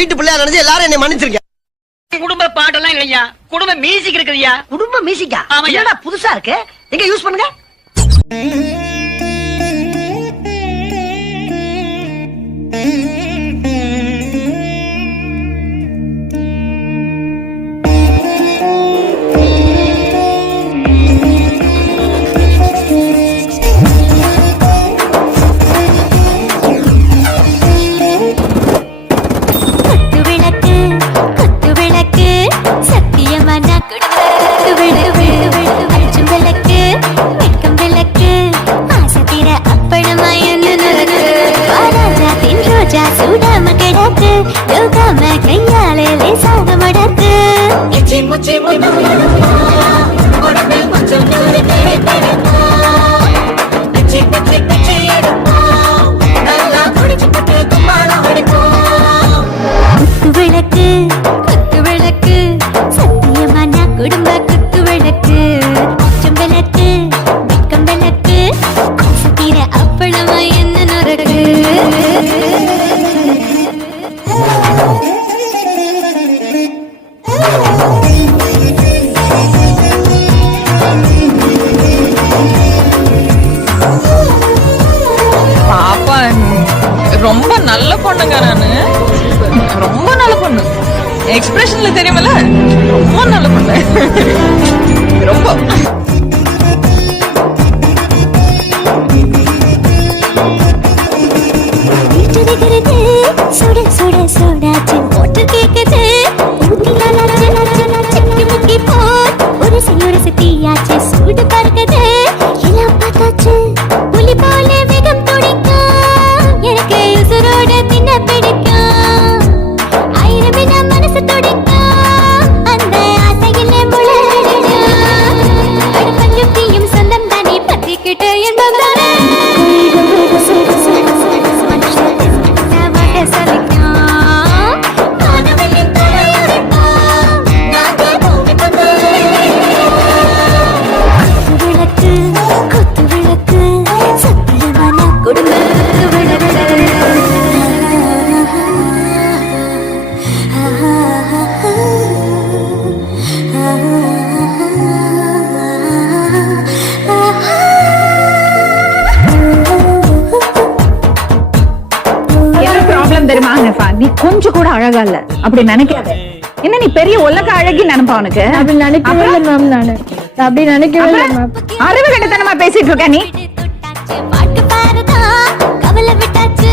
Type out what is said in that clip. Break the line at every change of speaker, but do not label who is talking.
வீட்டு பிள்ளையா நினைச்சு எல்லாரும் என்னை மன்னிச்சிருக்கேன்
குடும்ப பாட்டெல்லாம் இல்லையா? குடும்ப மியூசிக் இருக்குதுயா?
குடும்ப மியூசிக்கா? புதுசா இருக்கு? எங்க யூஸ் பண்ணுங்க?
ரோஜா சூடாம கிடக்கு யோகாம கையாலே லேசாக மடக்கு. குத்து விளக்கு குத்து விளக்கு
எக்ஸ்பிரஷன்ல தெரியுமல்ல? ரொம்ப நல்ல பொண்ணு. ரொம்ப.
சுட சுட சோடாச்சு போட்டு கேக்குது ஊத்தி லாலாச்சு சிக்கி முக்கி ஒரு சித்தியாச்சு சூடு
பார்க்க கொஞ்சம் கூட அழகா இல்ல. அப்படி நினைக்காத. என்ன நீ பெரிய உலக அழகி நினைப்பா உனக்கு?
அப்படி நினைக்கவே இல்லை மேம் நானு. நான் அப்படி நினைக்கவே இல்லை மேம்
அறிவு கட்டத்தனமா பேசிட்டு இருக்க நீ?
பாட்டு பாருதா கவலை விட்டாச்சு.